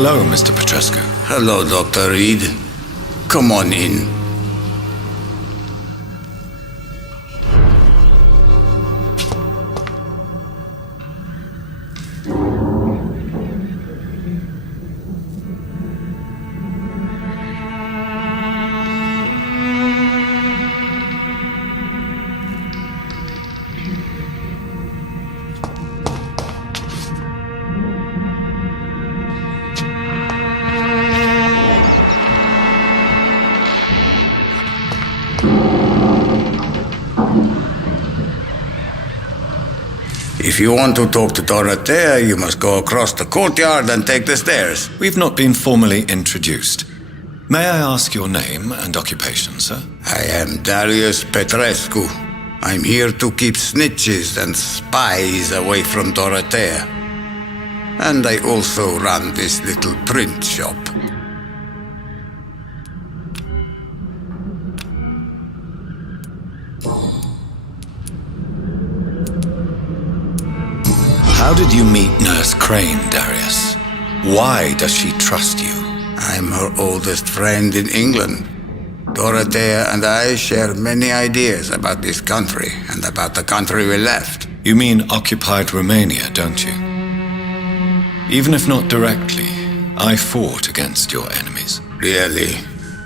Hello, Mr. Petrescu. Hello, Dr. Reed. Come on in. If you want to talk to Dorothea, you must go across the courtyard and take the stairs. We've not been formally introduced. May I ask your name and occupation, sir? I am Darius Petrescu. I'm here to keep snitches and spies away from Dorothea. And I also run this little print shop. How did you meet Nurse Crane, Darius? Why does she trust you? I'm her oldest friend in England. Dorothea and I share many ideas about this country and about the country we left. You mean occupied Romania, don't you? Even if not directly, I fought against your enemies. Really?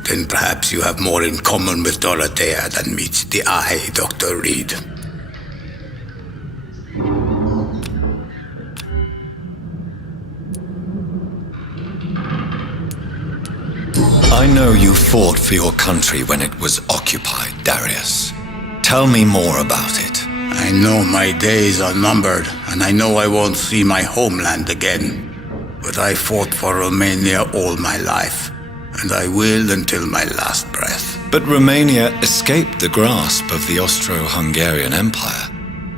Then perhaps you have more in common with Dorothea than meets the eye, Dr. Reed. I know you fought for your country when it was occupied, Darius. Tell me more about it. I know my days are numbered, and I know I won't see my homeland again. But I fought for Romania all my life, and I will until my last breath. But Romania escaped the grasp of the Austro-Hungarian Empire.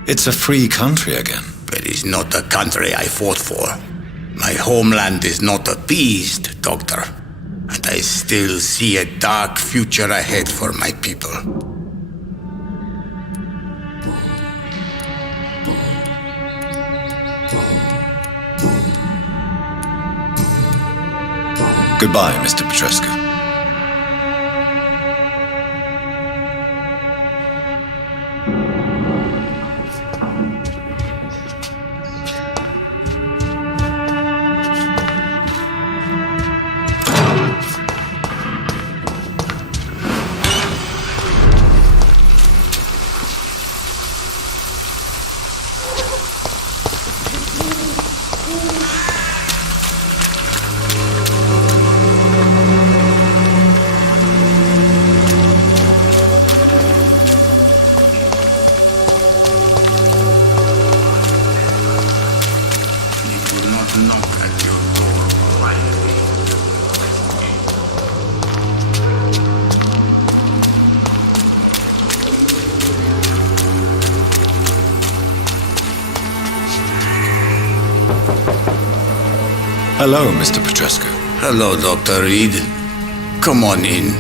It's a free country again. But it's not the country I fought for. My homeland is not appeased, Doctor. And I still see a dark future ahead for my people. Goodbye, Mr. Petrescu. Hello, Mr. Petrescu. Hello, Dr. Reed. Come on in.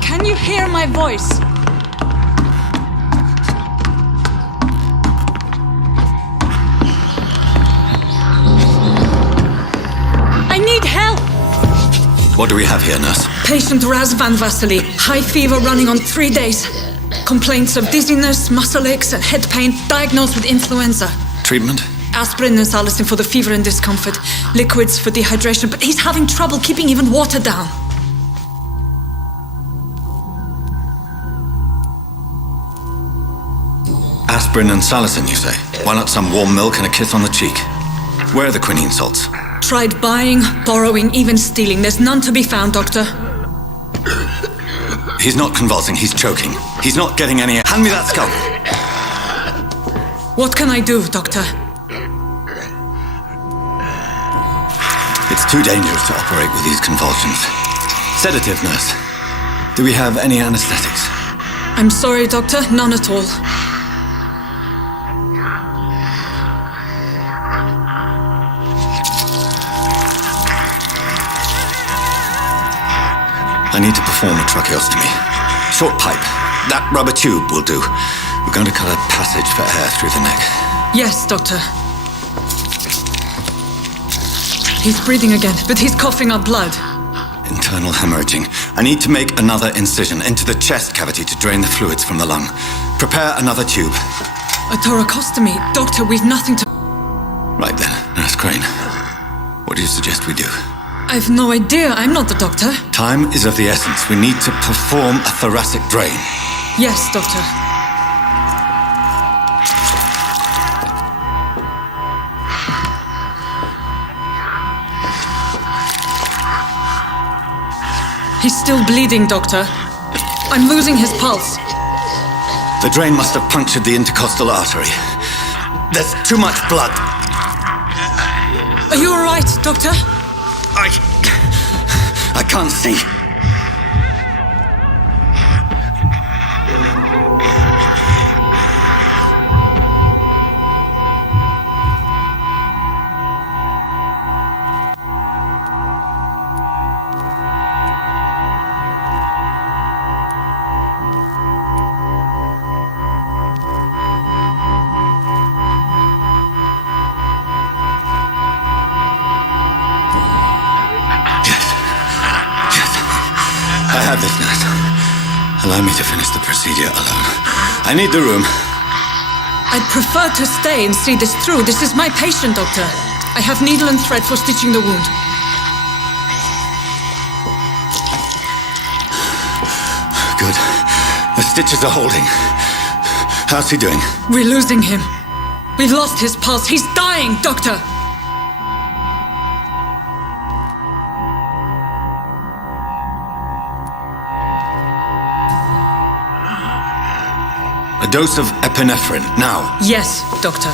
Can you hear my voice? What do we have here, nurse? Patient Raz Van Vasily. High fever running on 3 days. Complaints of dizziness, muscle aches, and head pain. Diagnosed with influenza. Treatment? Aspirin and salicin for the fever and discomfort. Liquids for dehydration, but he's having trouble keeping even water down. Aspirin and salicin, you say? Why not some warm milk and a kiss on the cheek? Where are the quinine salts? Tried buying, borrowing, even stealing. There's none to be found, Doctor. He's not convulsing, he's choking. He's not getting any... Hand me that skull! What can I do, Doctor? It's too dangerous to operate with these convulsions. Sedative, nurse. Do we have any anesthetics? I'm sorry, Doctor. None at all. I need to perform a tracheostomy. Short pipe. That rubber tube will do. We're going to cut a passage for air through the neck. Yes, Doctor. He's breathing again, but he's coughing up blood. Internal hemorrhaging. I need to make another incision into the chest cavity to drain the fluids from the lung. Prepare another tube. A thoracostomy. Doctor, we've nothing to... Right then, Nurse Crane. What do you suggest we do? I've no idea. I'm not the doctor. Time is of the essence. We need to perform a thoracic drain. Yes, Doctor. He's still bleeding, Doctor. I'm losing his pulse. The drain must have punctured the intercostal artery. There's too much blood. Are you all right, Doctor? I can't see. I have this, nurse. Allow me to finish the procedure alone. I need the room. I'd prefer to stay and see this through. This is my patient, Doctor. I have needle and thread for stitching the wound. Good. The stitches are holding. How's he doing? We're losing him. We've lost his pulse. He's dying, Doctor. A dose of epinephrine, now. Yes, Doctor.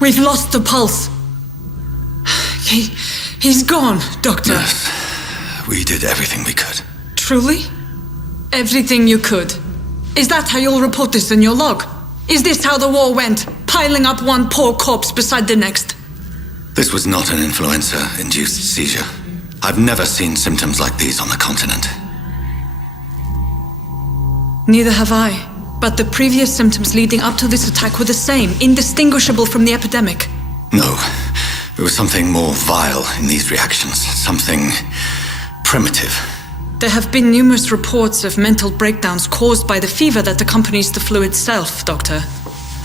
We've lost the pulse. He's gone, Doctor. Yes, we did everything we could. Truly? Everything you could. Is that how you'll report this in your log? Is this how the war went? Piling up one poor corpse beside the next? This was not an influenza-induced seizure. I've never seen symptoms like these on the continent. Neither have I. But the previous symptoms leading up to this attack were the same, indistinguishable from the epidemic. No. There was something more vile in these reactions. Something primitive. There have been numerous reports of mental breakdowns caused by the fever that accompanies the flu itself, Doctor.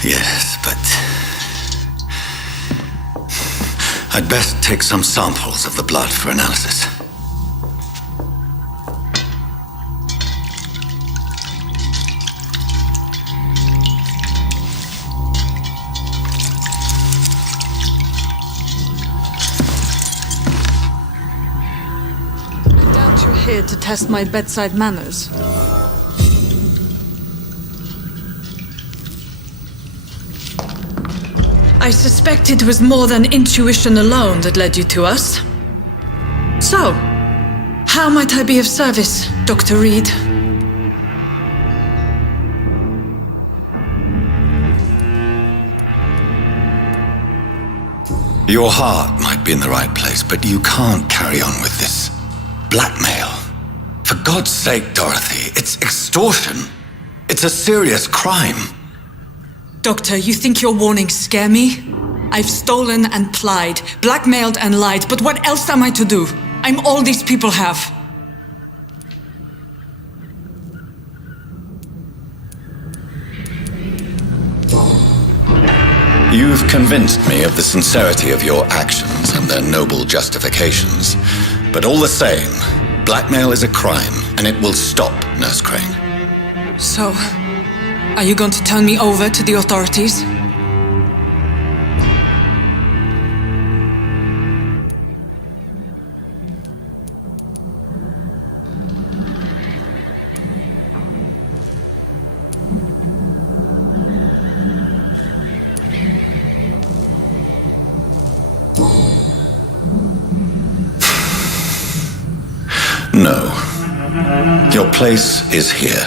Yes, but... I'd best take some samples of the blood for analysis. Here to test my bedside manners. I suspect it was more than intuition alone that led you to us. So, how might I be of service, Dr. Reed? Your heart might be in the right place, but you can't carry on with this blackmail. For God's sake, Dorothy, it's extortion. It's a serious crime. Doctor, you think your warnings scare me? I've stolen and plied, blackmailed and lied, but what else am I to do? I'm all these people have. You've convinced me of the sincerity of your actions and their noble justifications. But all the same, blackmail is a crime, and it will stop, Nurse Crane. So, are you going to turn me over to the authorities? No. Your place is here.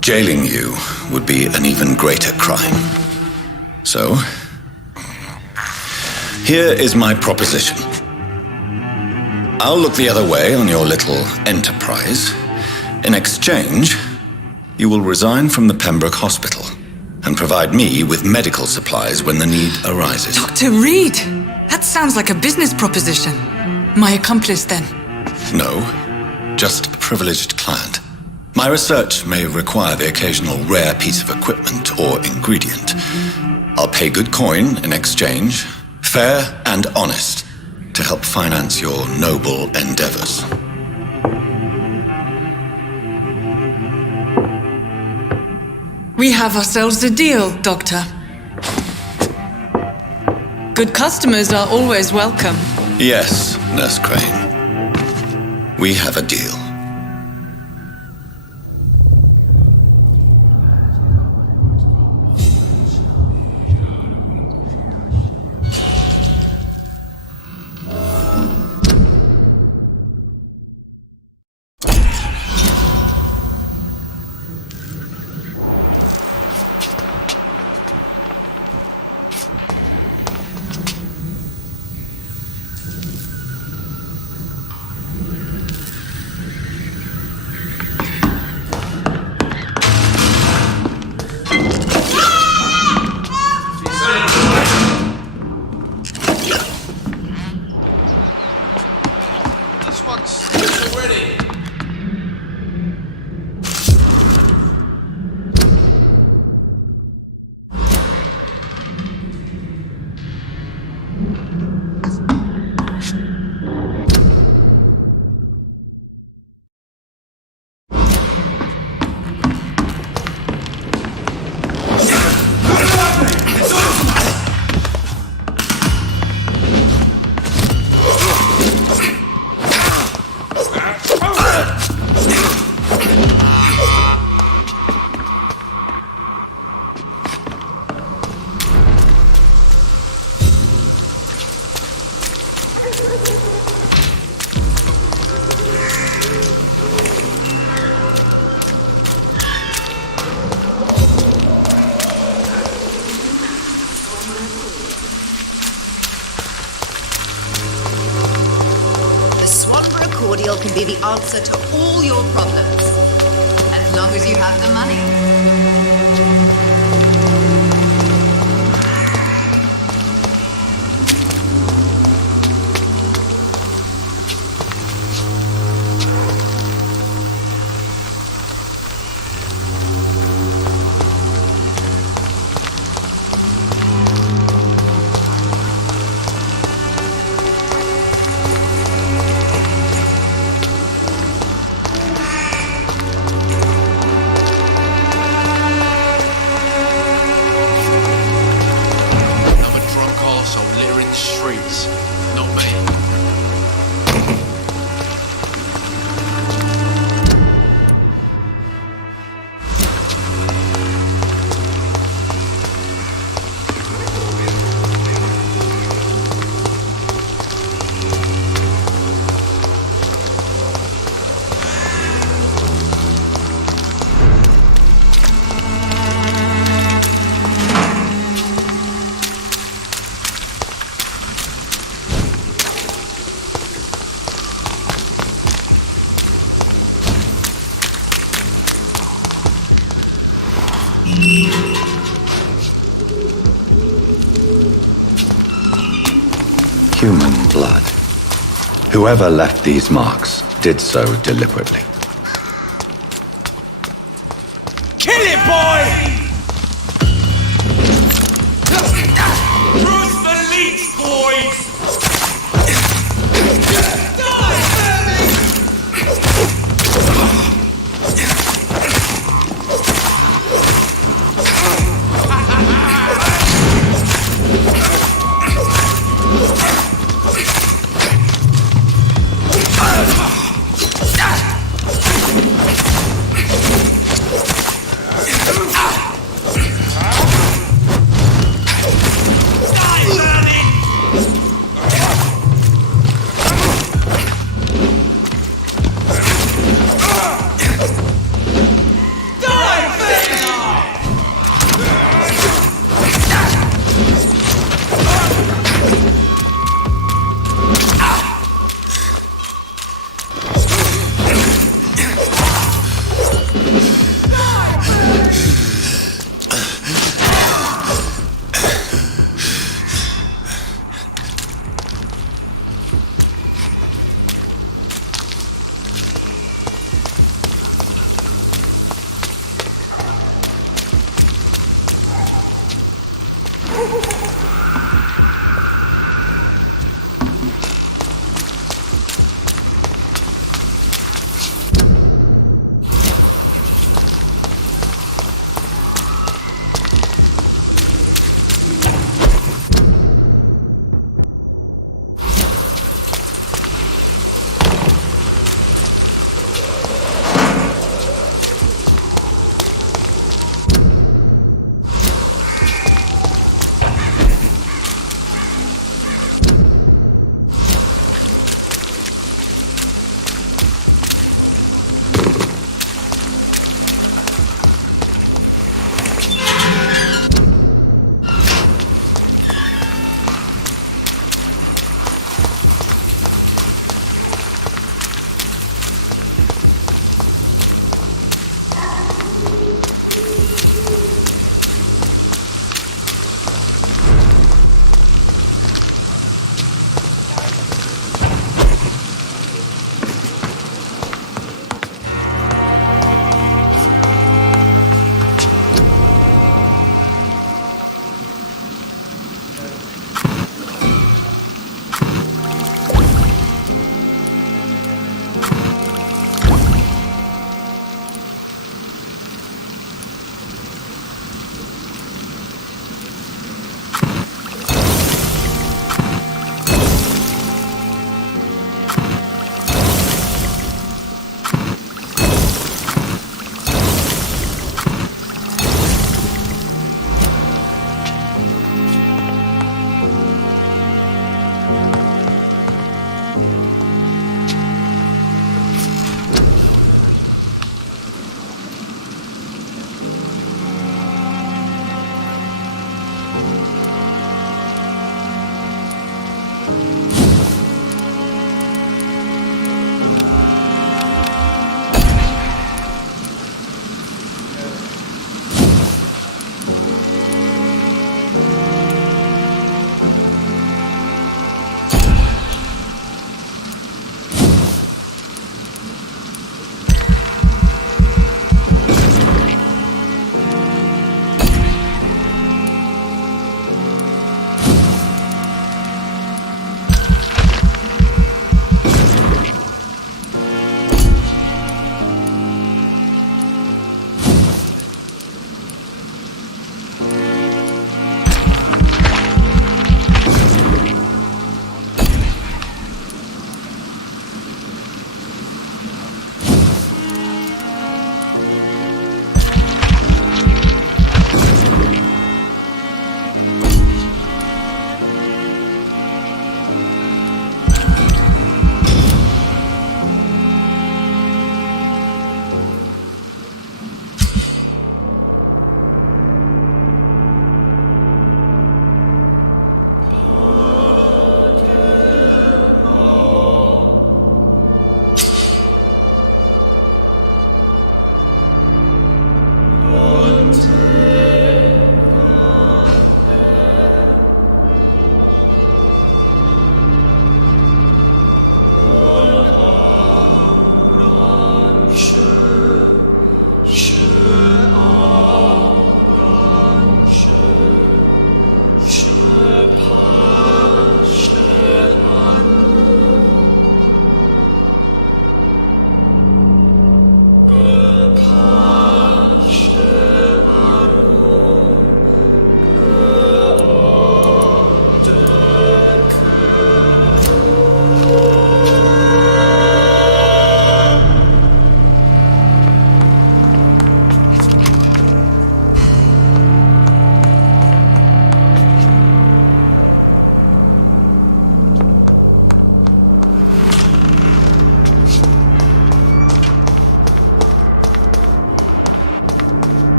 Jailing you would be an even greater crime. So, here is my proposition. I'll look the other way on your little enterprise. In exchange, you will resign from the Pembroke Hospital and provide me with medical supplies when the need arises. Dr. Reed! That sounds like a business proposition. My accomplice, then? No, just a privileged client. My research may require the occasional rare piece of equipment or ingredient. I'll pay good coin in exchange, fair and honest, to help finance your noble endeavors. We have ourselves a deal, Doctor. Good customers are always welcome. Yes, Nurse Crane. We have a deal. Can be the answer to all your problems, as long as you have the money. Human blood. Whoever left these marks did so deliberately. Kill it, boy! Bruce the leech, boys!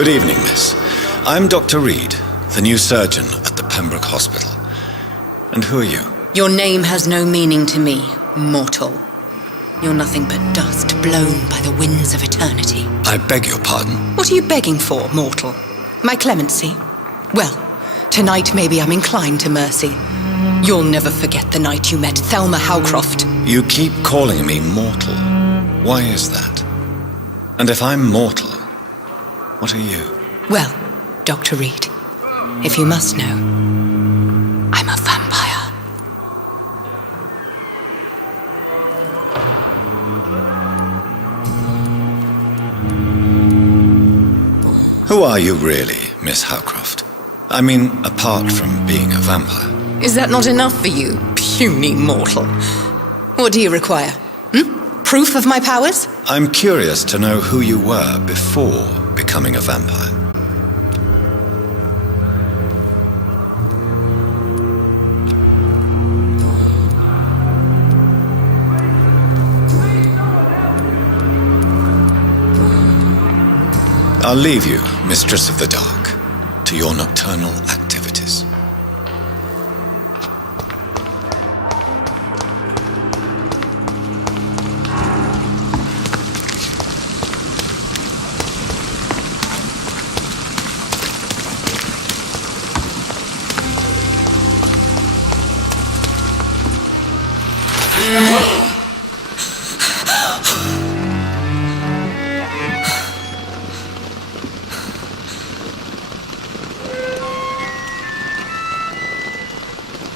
Good evening, miss. I'm Dr. Reed, the new surgeon at the Pembroke Hospital. And who are you? Your name has no meaning to me, mortal. You're nothing but dust blown by the winds of eternity. I beg your pardon. What are you begging for, mortal? My clemency? Well, tonight maybe I'm inclined to mercy. You'll never forget the night you met Thelma Howcroft. You keep calling me mortal. Why is that? And if I'm mortal, what are you? Well, Dr. Reed, if you must know, I'm a vampire. Who are you really, Miss Howcroft? I mean, apart from being a vampire. Is that not enough for you, puny mortal? What do you require? Proof of my powers? I'm curious to know who you were before becoming a vampire. I'll leave you, Mistress of the Dark, to your nocturnal activities.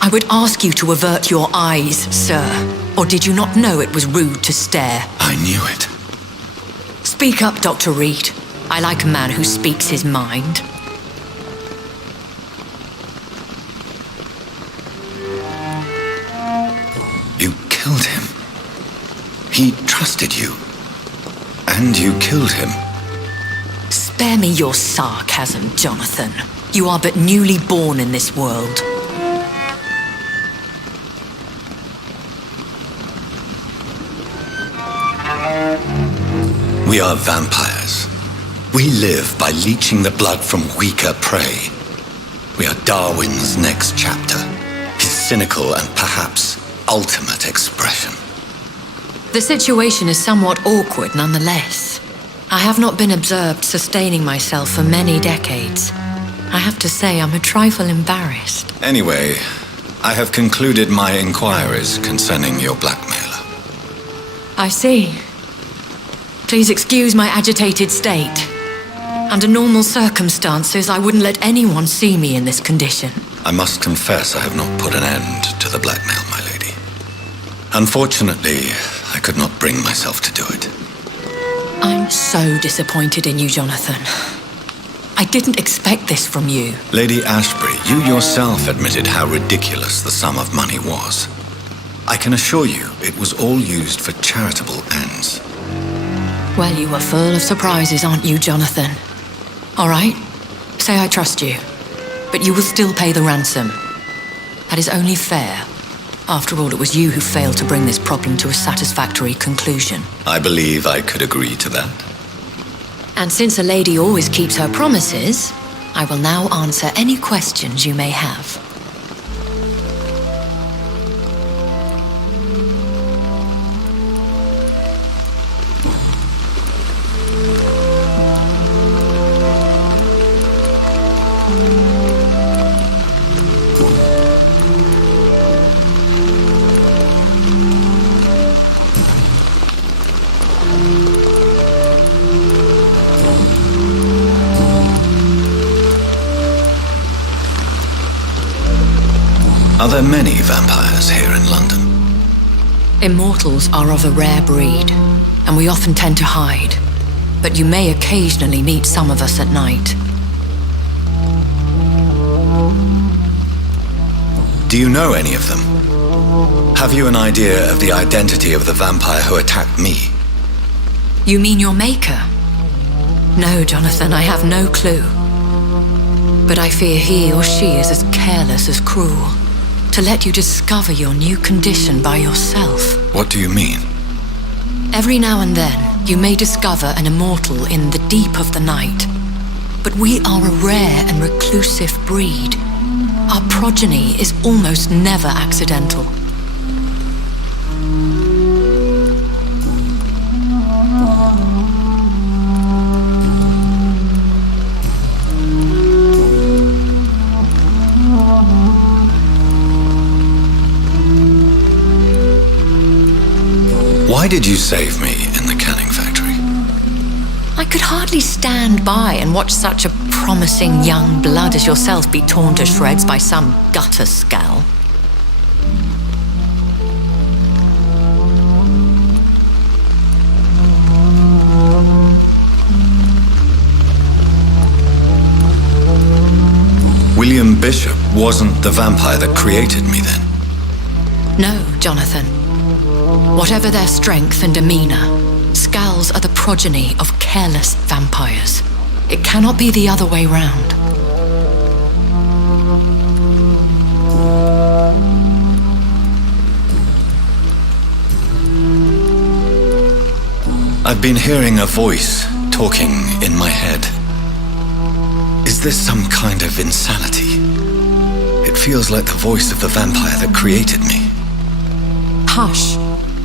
I would ask you to avert your eyes, sir. Or did you not know it was rude to stare? I knew it. Speak up, Dr. Reed. I like a man who speaks his mind. You killed him. He trusted you. And you killed him. Spare me your sarcasm, Jonathan. You are but newly born in this world. We are vampires. We live by leeching the blood from weaker prey. We are Darwin's next chapter, his cynical and perhaps ultimate expression. The situation is somewhat awkward nonetheless. I have not been observed sustaining myself for many decades. I have to say I'm a trifle embarrassed. Anyway, I have concluded my inquiries concerning your blackmailer. I see. Please excuse my agitated state. Under normal circumstances, I wouldn't let anyone see me in this condition. I must confess I have not put an end to the blackmail, my lady. Unfortunately, I could not bring myself to do it. I'm so disappointed in you, Jonathan. I didn't expect this from you. Lady Ashbury, you yourself admitted how ridiculous the sum of money was. I can assure you it was all used for charitable ends. Well, you are full of surprises, aren't you, Jonathan? All right, say I trust you, but you will still pay the ransom. That is only fair. After all, it was you who failed to bring this problem to a satisfactory conclusion. I believe I could agree to that. And since a lady always keeps her promises, I will now answer any questions you may have. Are there many vampires here in London? Immortals are of a rare breed, and we often tend to hide. But you may occasionally meet some of us at night. Do you know any of them? Have you an idea of the identity of the vampire who attacked me? You mean your maker? No, Jonathan, I have no clue. But I fear he or she is as careless as cruel. To let you discover your new condition by yourself. What do you mean? Every now and then, you may discover an immortal in the deep of the night. But we are a rare and reclusive breed. Our progeny is almost never accidental. Why did you save me in the canning factory? I could hardly stand by and watch such a promising young blood as yourself be torn to shreds by some gutter scowl. William Bishop wasn't the vampire that created me then? No, Jonathan. Whatever their strength and demeanor, Scowls are the progeny of careless vampires. It cannot be the other way round. I've been hearing a voice talking in my head. Is this some kind of insanity? It feels like the voice of the vampire that created me. Hush.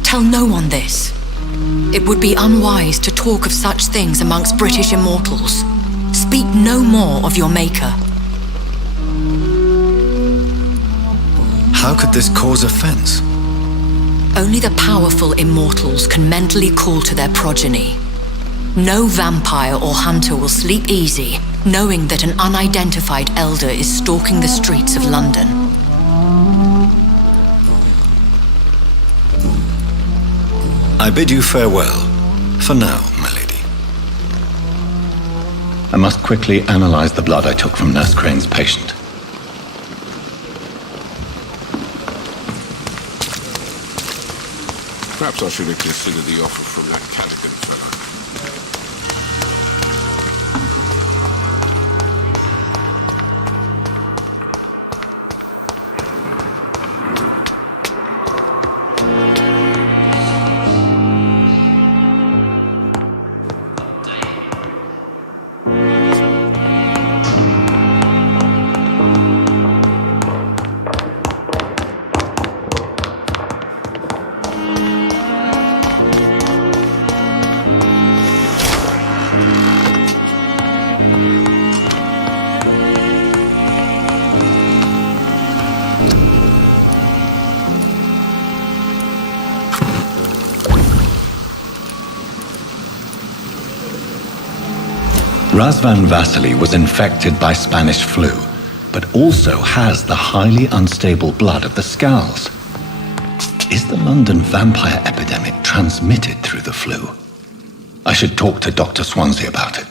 Tell no one this. It would be unwise to talk of such things amongst British immortals. Speak no more of your maker. How could this cause offense? Only the powerful immortals can mentally call to their progeny. No vampire or hunter will sleep easy, knowing that an unidentified elder is stalking the streets of London. I bid you farewell, for now, my lady. I must quickly analyze the blood I took from Nurse Crane's patient. Perhaps I should have considered the offer from that Callaghan fellow. Razvan Vasily was infected by Spanish flu, but also has the highly unstable blood of the Scowls. Is the London vampire epidemic transmitted through the flu? I should talk to Dr. Swansea about it.